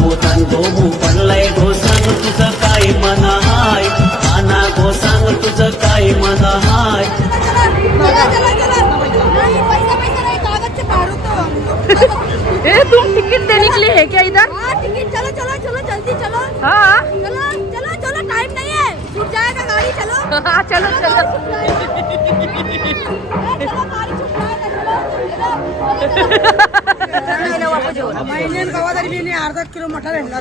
भोतान गोमू पडलाय गो सांग तुझं काय मन हाय. आना गो सांग तुझं काय मन हाय. चला चला चला नहीं पैसा पैसा नहीं कागज से फाड़ू तो ए तुम टिकट देने के लिए है क्या इधर? हाँ टिकट चलो चलो चलो जल्दी चलो। हाँ। चलो चलो चलो टाइम नहीं है। छूट जाएगा गाड़ी चलो। हाँ चलो चलो महिन्यान अर्धा किलो मटण आणला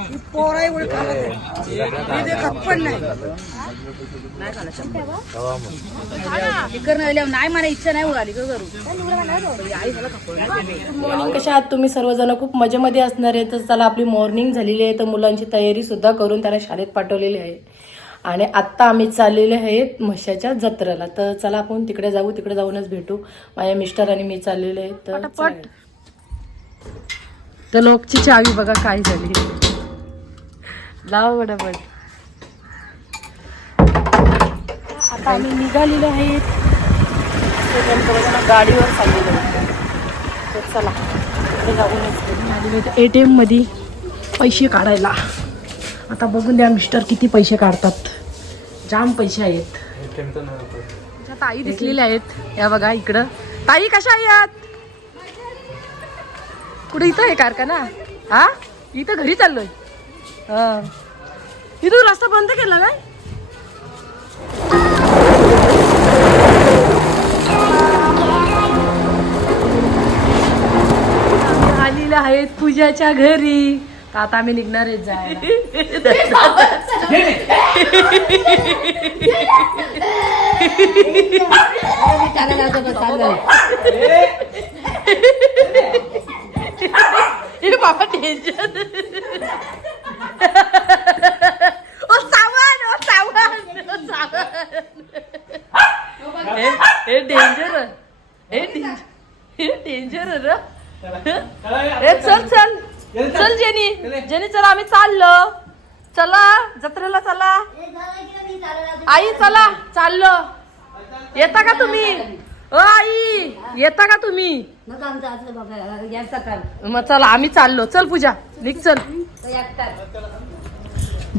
ही पोरा एवढी ते नाही नाही मला इच्छा नाही उडाली करू कशा आहात तुम्ही? सर्वजण खूप मजेमध्ये असणार आहे. तर चला आपली मॉर्निंग झालेली आहे. तर मुलांची तयारी सुद्धा करून त्याला शाळेत पाठवलेली आहे. आणि आत्ता आम्ही चाललेले आहेत म्हशाच्या जत्रेला. तर चला आपण तिकडे जाऊ तिकडे जाऊनच भेटू. माझ्या मिस्टर आणि मी चाललेले आहेत तर. तर लोकची चावी बघा काय झाली. लाव बडाबड. आता आम्ही निघालेलो आहेत गाडीवर चाललेलो. तर चला तिकडे जाऊनच आलेलो ए टी एममध्ये पैसे काढायला. आता बघून द्या मिस्टर किती पैसे काढतात. जाम पैसे आहेत. ताई दिसलेल्या आहेत. या बघा इकडं. ताई कशा आहात? कुठे इथं आहे कारखाना? हा? इथं घरी चाललोय. इथून रस्ता बंद केला काय? आम्ही आहेत पूजाच्या घरी. का आता आम्ही निघणार आहे जायला ए बाबा टेन्शन ओ सावण ओ सावण ओ सावण हे हे डेंजर हे डेंजर हे डेंजर रे ए चल चल चल जेनी जेनी चला आम्ही चाललो चला जत्रेला चला आई चला चाललो येता का तुम्ही? ओ आई येता का तुम्ही? मग चला आम्ही चाललो. चल पूजा निघ चल.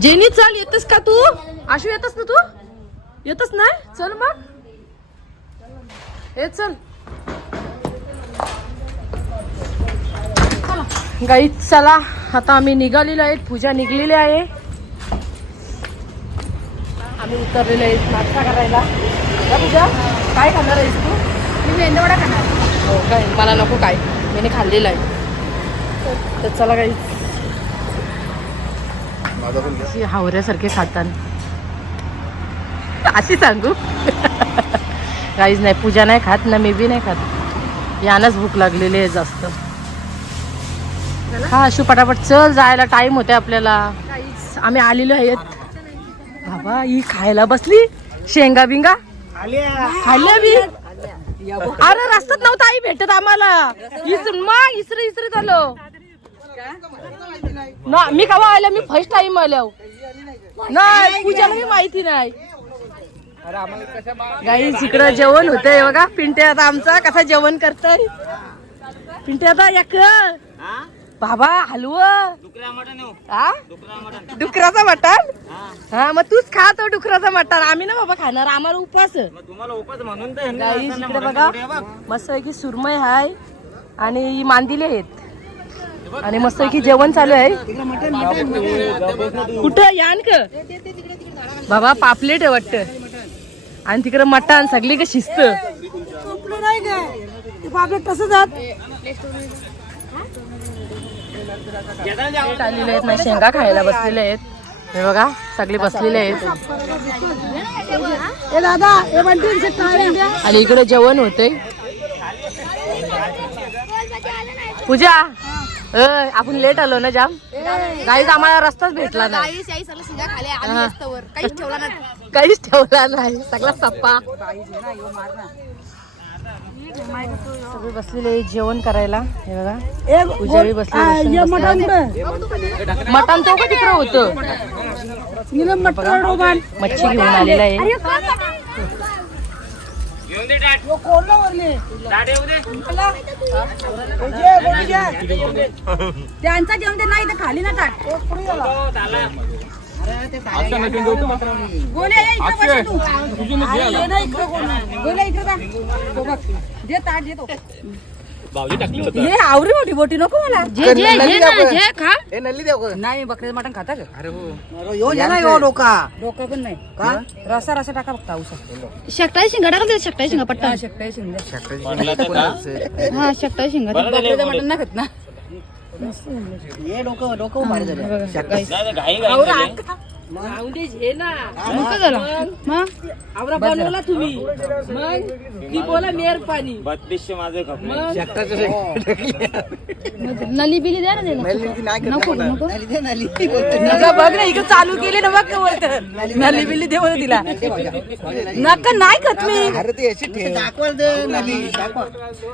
जेनी चल येतस का तू? आशू येतस ना तू? येतस नाही? चल मग. हे चल. गाई चला. आता आम्ही निघालेलो आहेत. पूजा निघलेली आहे. आम्ही उतरलेलो आहेत नाश्ता करायला. या पूजा काय खाणार आहेस तू? मी मेंदवडा खाणार. हो काय? मला नको काय. मी खाल्लेलं आहे. तर चला काही अशी हावऱ्यासारखे खातात अशी सांगू. काहीच नाही पूजा नाही खात ना मी बी नाही खात. यानंच भूक लागलेली आहे जास्त. हा अशू पटापट चल जायला टाइम होते आपल्याला. आम्ही आलेलो आहेत. बाबा ही खायला बसली. शेंगा बिंगा. खाल्ल्या बी. अरे रस्त्यात नव्हता आई भेटत आम्हाला. मग इसरी इसरी झालो. ना मी कवा आल्या? मी फर्स्ट टाइम आल्या. नाही पूजाला मी माहिती नाही. गाई इकडं जेवण होतंय बघा. पिंटे आता आमचा कसा जेवण करतय. पिंटे आता एक बाबा हलव? हा डुकराचा मटण. हा. मग तूच खा तो डुकराचा मटण. आम्ही ना बाबा खाणार आम्हाला उपास इकडे बघा. मस्त की सुरमय हाय आणि मांदिले आहेत. आणि मस्त की जेवण चालू आहे. कुठं? यान क बाबा पापलेट आहे वाटत. आणि तिकडे मटण सगळी का शिस्त आपलं तसं जात आलेले आहेत म्हणजे शेंगा खायला बसलेले आहेत. हे बघा सगळे बसलेले आहेत. आणि इकडे जेवण होते पूजा आपण लेट आलो ना जाम? काहीच आम्हाला रस्ताच भेटला नाही. काहीच ठेवला नाही. सगळा सप्पा. सगळे बसलेले जेवण करायला हे बघा. पूजारी बसली. मटण तो का तिकडे होतं? निलं मटण डोबान मच्छी घेऊन आलेला आहे. त्यांचा जेवण ते नाही तर खाली ना ताट. हे आवरी मोठी बोटी नको मला. जे जे जे ना जे खा. नाही बकऱ्याचं मटण खाता का? अरे यो ना यो डोका. डोकं पण नाही. का? रसा रसा टाका फक्त औषध शकटाई शिंगा टाकल शकटाई शिंगा पट्टा शकते शिंदे हा शकटाई शिंगा. बकऱ्याचं मटण नाही खात ना? हे डोकं डोकं भारी झालं. आवरा आत. का? मग झाला? मग? आवरा बनवला तुम्ही. मग? ती बोला मेर पाणी नली बिली द्या ना त्याला. नको नको. नका बघ ना इकडे चालू केली ना बघ का बोलत नली बिल्ली देव तिला. नका नाही खात मी. अरे ते अशी ठेव. दाखवाल दे नली. दाखवा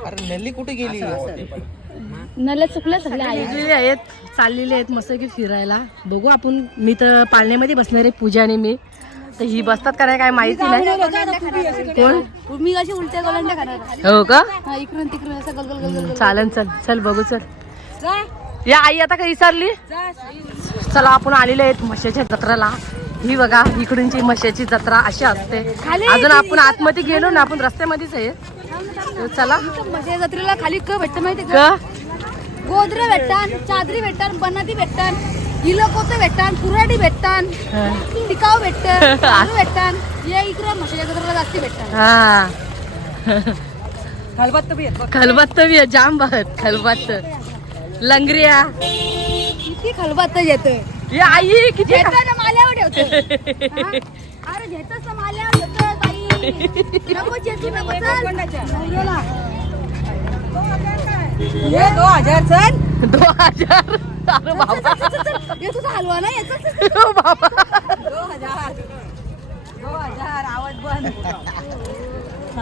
अरे नली कुठे गेली? नल्या चुकल्या सगळ्या आई आहेत चाललेले आहेत मस्त की फिरायला. बघू आपण मी तर पाळण्यामध्ये बसणार आहे पूजा आणि मी. तर ही बसतात का नाही काय माहिती नाही. कोण? मी कशी उलट्या गोलंड्या हो का? हा, इकडून तिकडून असं गलगल गलगल चालन चल चल बघू चल. जा, या आई आता काही विसरली. चला आपण आलेले आहेत म्हशाच्या जत्राला. ही बघा इकडूनची म्हशाची जत्रा अशी असते. अजून आपण आतमध्ये गेलो ना आपण रस्त्यामध्येच आहे. तर चला. म्हणजे जत्रेला खाली क भेटतं माहिती का? क? गोदरे भेटतान चादरी भेटतान बनाती भेटतान इलोकोत भेटतान कुराडी भेटतान टिकाव भेटत आलू भेटतान ये इकडं म्हशीच्या जत्रेला जास्ती भेटतात हा. खलबत्त बी आहेत बघ. खलबत्त बी आहे, जाम बघत खलबत्त. लंगरिया. किती खलबत्त येतोय ये आई किती घेतोय ना माल्यावर ठेवतोय. हा? अरे घेतोस ना माल्यावर घेतोय बाई. नको चेतू नको चल. हे दो हजार चल. दो हजार? अरे बाबा. हे तुझा हलवा ना याचा ओ बाबा. दो हजार. दो हजार आवाज बंद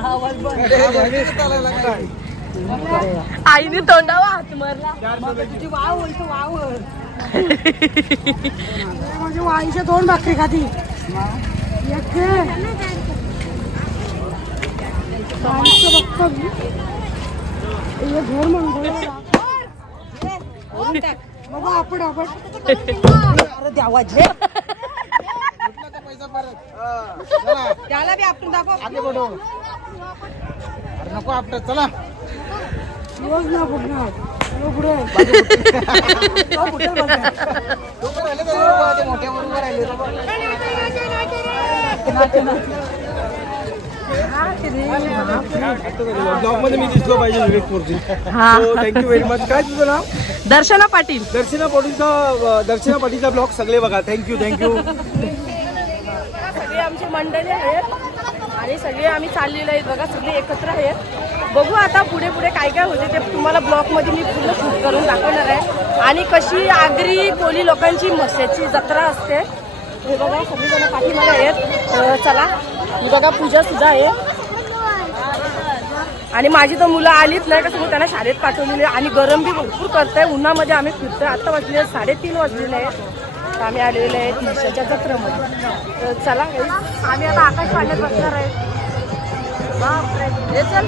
आवाज बंद आईने तोंडावा हात मारला. मग तुझी वाव वाव म्हणजे वाईच्या दोन भाकरी खाती. एक. हे घोर म्हणून बाबा आपण आपण. अरे द्यावा जे. त्याला बी आपण दाखव. अरे नको आपलं चला. रोज ना फुटणार तो पुढे. तो पुढे बघा. डोकं राहिले तर बरोबर, ते मोठ्या बरोबर राहिले. मी दिसलो पाहिजे विवेक हा. थँक्यू व्हेरी मच काय तुझं नाव? दर्शना पाटील. दर्शना पाटीलचा दर्शना पाटीलचा ब्लॉग सगळे बघा. थँक्यू थँक्यू सगळी आमची मंडळी आहेत आणि सगळे आम्ही चाललेले आहेत बघा सगळे एकत्र आहेत. बघू आता पुढे पुढे काय काय होते ते तुम्हाला ब्लॉगमध्ये मी पूर्ण शूट करून दाखवणार आहे. आणि कशी आगरी कोली लोकांची मस्याची जत्रा असते हे बघा सगळीजण पाठीमागे आहेत. चला. ही बघा पूजा सुद्धा आहे. आणि माझी तर मुलं आलीच नाही कसं मी त्यांना शाळेत पाठवलेली आणि गरम बी भरपूर करत आहे उन्हामध्ये आम्ही फिरतोय. आता वाजले साडेतीन वाजलेले आहेत. तर आम्ही आलेले आहे दिवसाच्या जत्रेमध्ये. तर चला आम्ही आता आकाश पाण्यात बसणार आहे. चल.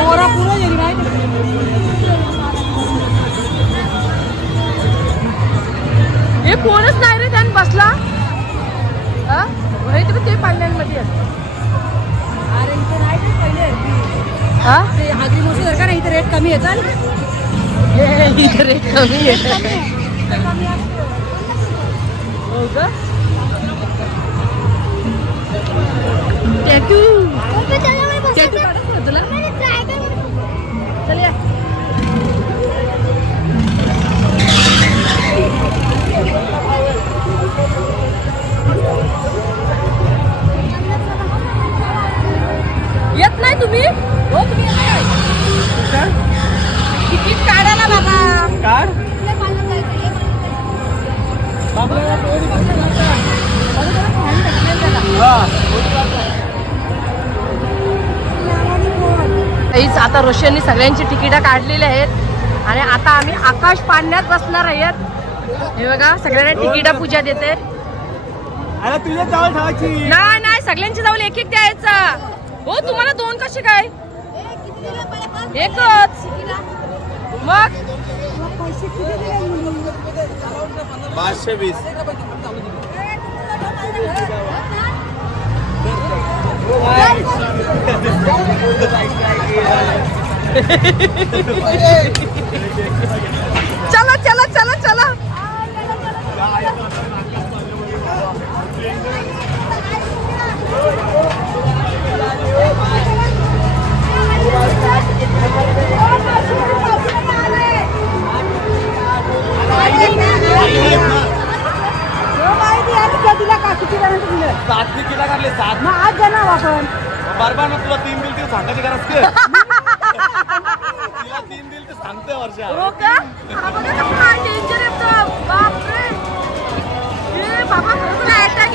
पोरा पुरा येईल माहिती हे कोणच नाही रे त्यानं बसला. हा? ते हा? ते आगरी मोशी जर का नाही इथे रेट कमी इथे रेट कमी हो टॅटू टॅटू चल या नाही तुम्ही? हो तुम्ही तिकीट काढायला बाबा. काहीच आता रोशननी सगळ्यांची तिकीटं काढलेली आहेत. आणि आता आम्ही आकाश पाण्यात बसणार आहेत. हे बघा सगळ्यांना तिकिटा पूजा देते. तुझ्या नाही नाही सगळ्यांची जाऊन एक एक द्यायचा. हो तुम्हाला दोन कसे काय? एकच. मग? पाचशे वीस. चला चला चला चला. सात किती काढले सात मग आज जाणार आपण बरोबर ना तुला तीन दिल ते सांगायची गरज काय तिला तीन दिल ते सांगते वर्षा हो? का हा बघा कसला डेंजर येतो बापरे ए बाबा खरंच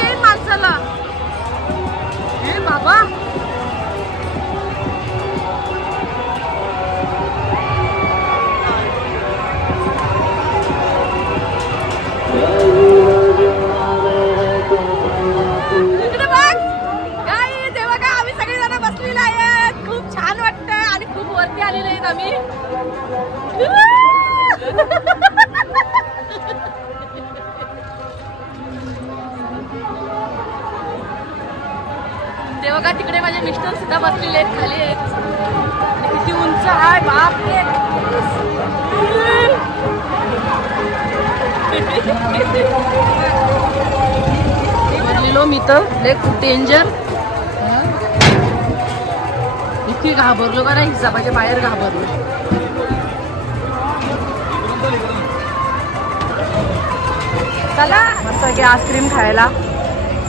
किती उंच आहे बाप रे. बनलेलो मी तर लय खूप डेंजर इतकी घाबरलो का नाही हिसाबाच्या बाहेर घाबरलो. चला. मस्त की आईस्क्रीम खायला.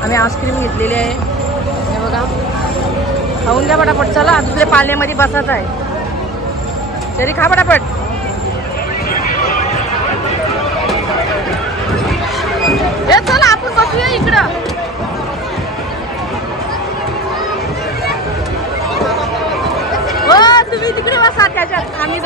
आम्ही आईस्क्रीम घेतलेली आहे. हे बघा. खाऊन घ्या पटापट. चला दुसऱ्या पाण्यामध्ये बसायचं आहे. तरी खा पटापट. हे चला आपण बसूया इकडं. हो तुम्ही तिकडे बसा त्याच्यात. आम्ही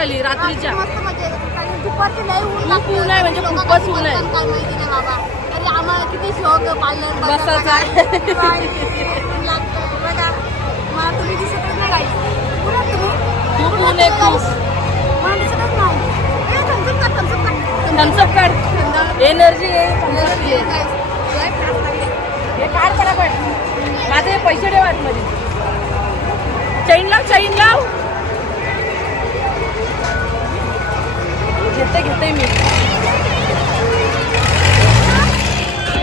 संध्याकाळी रात्रीच्या मस्त मजा येत असते कारण दुपारची लई ऊन खूप लागतं. ऊन आहे, म्हणजे खूपच ऊन आहे. काय माहिती नाही बाबा तरी आम्हाला किती शौक आहे पार्लर बसायचा. मला तुम्ही दिसतच नाही गाईस. कुठे तुम्ही खूप ऊन आहे खूप मला दिसतच नाही ए, thumbs up कर, thumbs up कर. थम्सअप काढ एनर्जी आहे. Guys. हे काढ पटापट माझे पैसे ठेवा चैन लाव चैन लाव घेते घेते मी.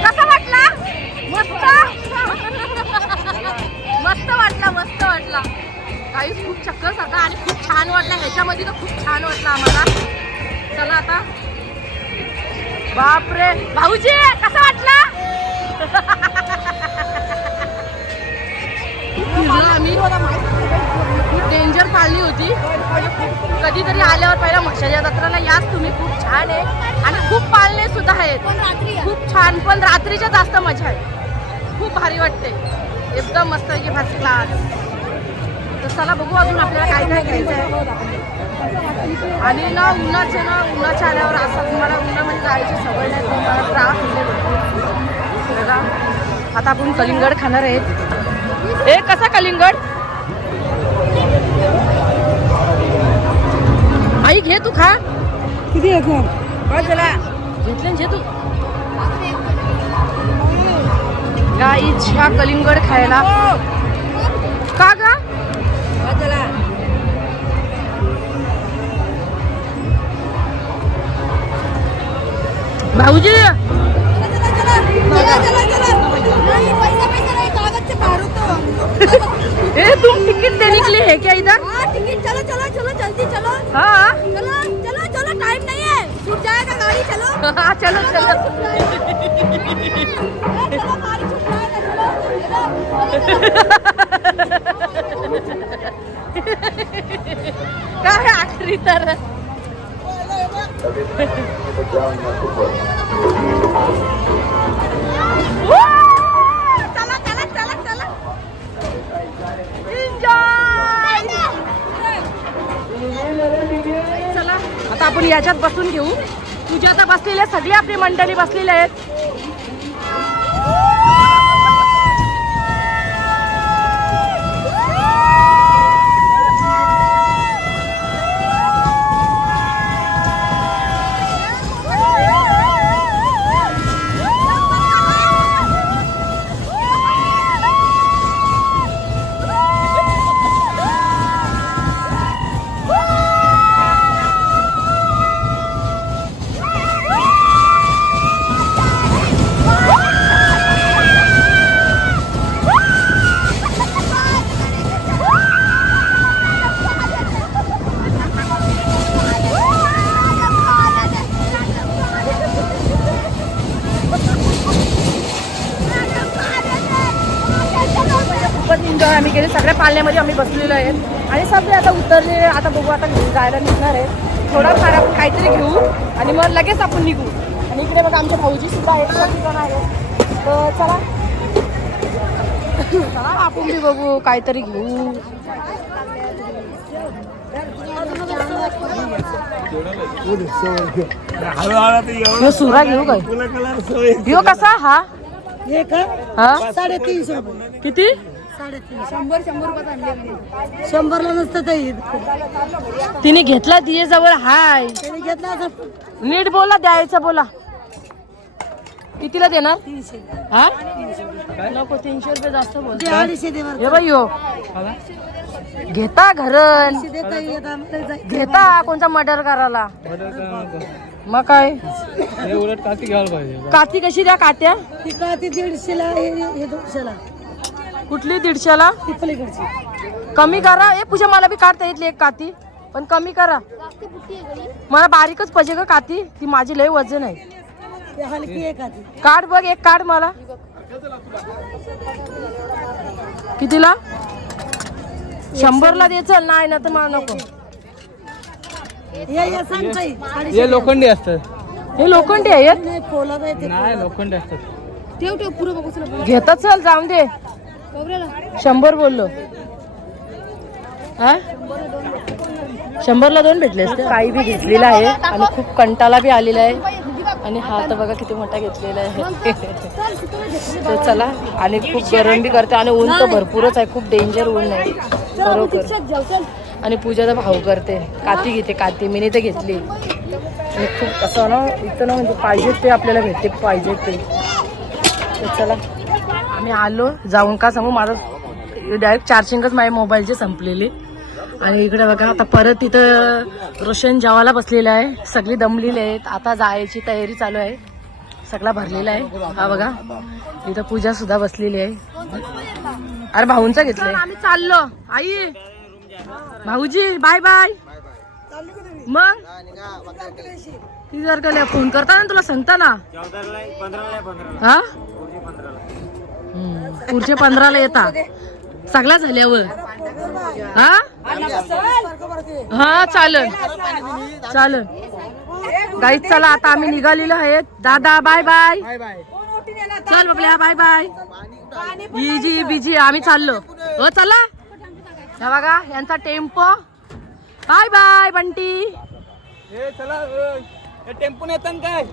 कसा वाटला? मस्त? मस्त वाटला मस्त वाटला. काही खूप चक्कर सारखा आणि खूप छान वाटला. ह्याच्यामध्ये तर खूप छान वाटला आम्हाला. चला आता. बापरे! भाऊजी कसा वाटला? छान आहे. आणि खूप पाळणे सुद्धा आहेत. खूप छान. पण रात्रीच्या जास्त मजा आहे. खूप भारी वाटते. एकदम मस्त की फर्स्ट क्लास तर चला बघू अजून आपल्याला काय काय घ्यायचं आहे. आणि ना उन्हाच्या ना उन्हाच्या आल्यावर असं तुम्हाला उन्हामध्ये जायची सवय नाही. तुम्हाला त्रास होते आता आपण कलिंगड खाणार आहेत ए कसा कलिंगड? आई घे तू खा. किती आहे कोण कलिंगड खायला. का गा? भाऊजी. ए तुम टिकट देने के लिए है क्या इधर? टिकट चलो चलो चलो जल्दी चलो। हाँ चलो काय आखरी तर? चला चला चला चला। Enjoy! चला आता आपण याच्यात बसून घेऊ. तुझ्या आता बसलेल्या सगळी आपली मंडळी बसलेली आहेत. सगळ्या पालण्यामध्ये आम्ही बसलेलो आहेत आणि सगळे आता उतरलेले आता बघू आता जायला निघणार आहे. थोडाफार आपण काहीतरी घेऊ आणि मग लगेच आपण निघू. आणि इकडे बघा आमच्या भाऊजी सुद्धा आहेत. जण आहेत. तर चला. चला आपण बी बघू काहीतरी घेऊ. सुरा घेऊ काय? ह्यो कसा? हा? हे का? हा? साडेतीनशे किती? शंभर शंभर रुपये आणले शंभरला नसतं ते तिने घेतला दिये जवळ हाय. त्याने घेतला नीट बोला द्यायचं बोला. कितीला देणार? तीनशे. हा? नको तीनशे रुपये जास्त बोल. अडीचशे दे बरं. हे बाई हो घेता जाय- घेता कोणता मर्डर करायला? मग काय? उलट काती घ्यायला पाहिजे. काती कशी द्या कात्या ती का ती दीडशेला हे हे दोनशेला. कुठली दीडशेला? कमी करा. ए पूजा मला बी काढता येतली एक काती. पण कमी करा. मला बारीकच पाहिजे का काती. ती माझी लय वजन आहे. काढ बघ एक काढ मला. कितीला? शंभरला दे चल. नाही ना तर मला नको. हे लोखंडी असतात. हे लोखंडी आहेत? आहे लोखंडी असतात. ठेव ठेव पुरं बघू चला घेता चल जाऊन दे. शंभर बोललो. हा? शंभरला दोन भेटले असते काही बी घेतलेला आहे. आणि खूप कंटाला बी आलेला आहे. आणि हा तर बघा किती मोठा घेतलेला आहे. तर चला आणि खूप गरम बी करते. आणि ऊन तर भरपूरच आहे. खूप डेंजर ऊन आहे. बरोबर आणि पूजा तर भाऊ करते. काती घेते काती. मी तर घेतली. आणि खूप असं ना इथं ना म्हणजे पाहिजे ते आपल्याला भेटते पाहिजे ते. तर चला. आम्ही आलो जाऊन का सांगू? माझं डायरेक्ट चार्जिंगच माझ्या मोबाईलचे संपलेले. आणि इकडे बघा आता परत इथं रोशन जेवायला बसलेला आहे. सगळी दमलेली आहेत. आता जायची तयारी चालू आहे. सगळा भरलेला आहे. हा बघा. इथं पूजा सुद्धा बसलेली आहे. अरे भाऊंचा घेतलंय. आम्ही चाललो. आई. भाऊजी बाय बाय मग? ती जर का फोन करता ना तुला सांगता ना. हा. पुढचे पंधराला येता. सगळ्या झाल्यावर. हा? हा चालन. चालन. गाईच चला आता आम्ही निघालेलो आहेत. दादा बाय बाय चल बाबल्या बाय बाय इजी बिजी आम्ही चाललो. हो चला. हे बघा यांचा टेम्पो बाय बाय बंटी. चला टेम्पो येतात काय?